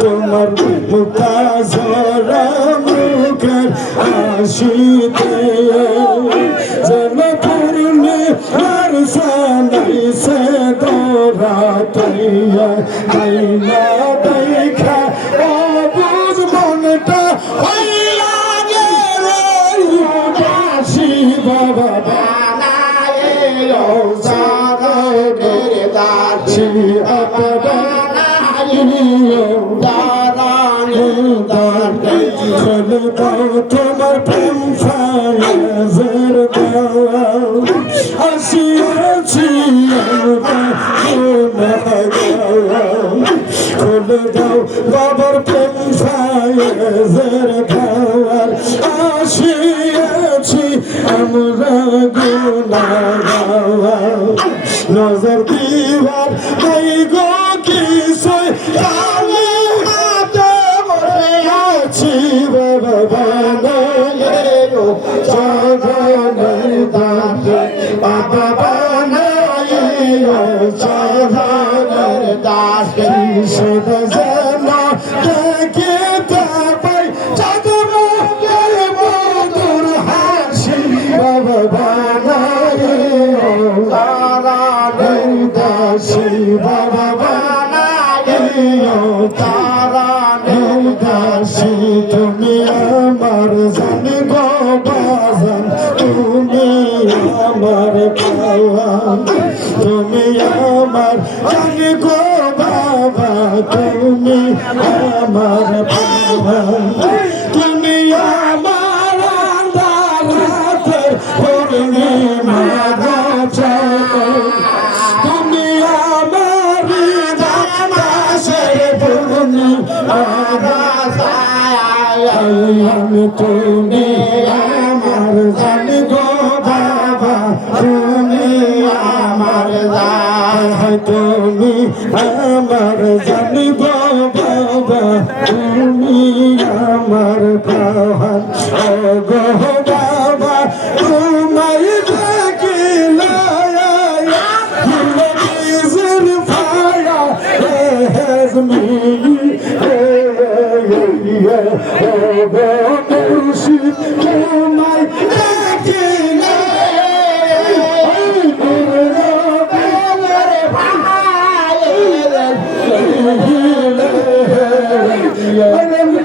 তোমার মুখা ঝরা মুখের হাসিতে যেন পূর্ণে আর সানাইছে দরাতাইয়া আইনা দেখা অবুঝ মনটা হইলা গেল উদাসী বাবা বানায়ে সারা দাসী আপনা তোমার প্রেম ফায়াজের আসিয়াছি খুলে দাও বাবার প্রেম ফায়াজের খাওয়ার আসিয়াছি আমরা গুনাহগার নজর দিবার নাই গো কিছুই কালে হাতে বসে আছি বাবা বানালে সাধনের দাসে বাবা বানালে সাধনের দাসে সদা যেন দেখিতে পাই চাঁদের মধুর হাসি বাবা বানালে সাধনের দাসে বাবা বানালে তারানের দাসী তুমি আমার জানি গো বাজান তুমি আমার পাওয়ান তুমি আমার জানি গো বাবা তুমি আমার পাওয়ান তুমি আমার আন্দারাতে পূর্ণিমা গাছা তুমি আমার দাসের পূর্ণি আমি তুমি আমার জানি গো বাবা তুমি আমার তুমি আমার জানি গো বাবা তুমি আমার পাহান গো বাবা তোমায় দেখিলে me mercy to my aching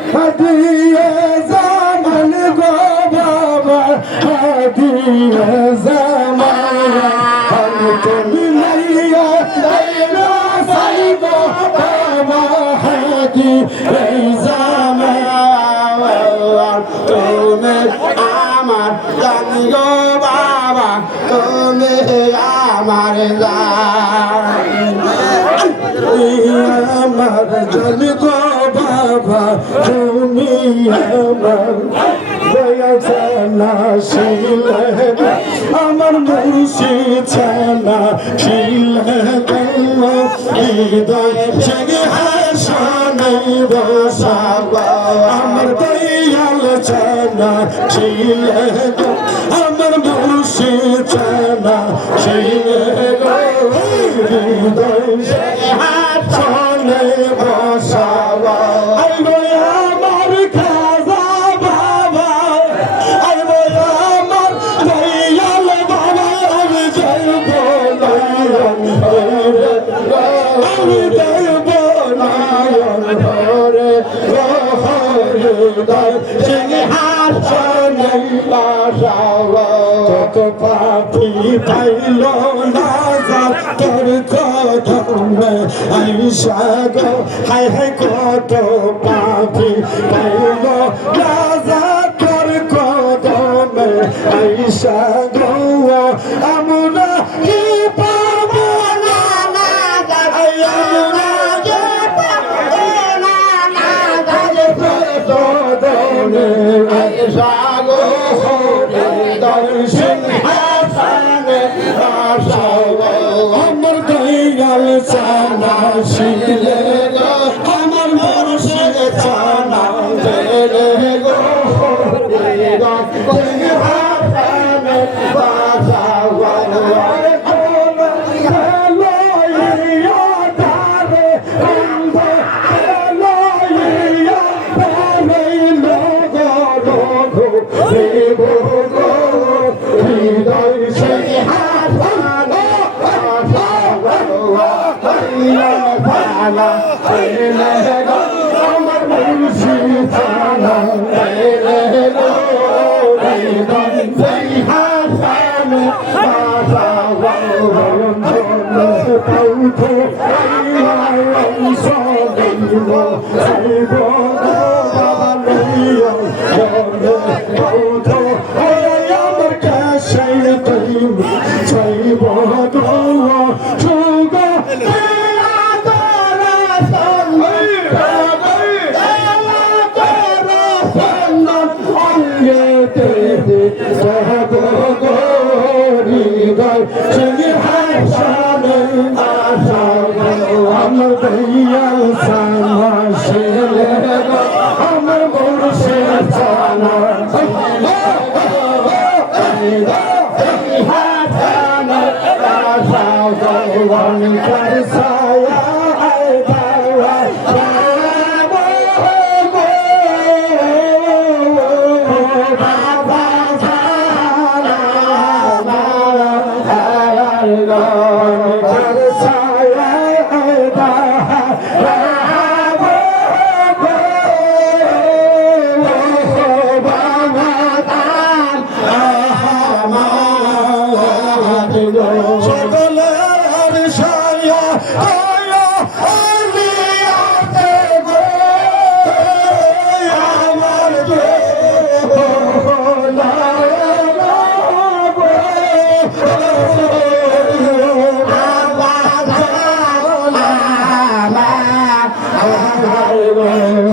hadiye zaman go baba hadiye zaman tumi laiya laila saibo baba hadi zaman tumi amar jani go baba tumi amar আমার জানি গো বাবা তুমি আমার দয়া ছানা শিলে আমার মুর্শিদ ছানা শিলে হৃদয় জেগে হাসানে বসাব আমার দয়াল ছানা শিলে আমার মুর্শিদ ছানা শিলে হৃদয় জেগে হাসানে বসাব আমার খাজা বাবা আমার দয়াল বাবা আমি যাইব আমি যাইব ঘরে জেগে হাসানে বসাব কত পাখি পাইল না তোর কদমে আইসা গো হায় হায় কত পাখি পাইল রাজা তোর কদমে আইসা গো আমরা কি পাবো না আমরা কি পাবো না কদমে আইসা গো দর্শন হাসানে আশাও আমার দয়াল ছানা শিলে গো আমার মুর্শিদ ছানা জেলে গো হাসানে বাজাও জানা এলে গো আমার মুর্শিদ জানা এলে গো হৃদয় সিংহাসন পৌঁছে সদিব সাইব বাবা লইয়া পৌঁছে আমার কাছে তুই চাইব সুগ আমার দয়াল সানা শেলে আমার মুর্শিদ জানা হাসানা রাজাওয়ান করসায়া আইদাওয়া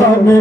আমি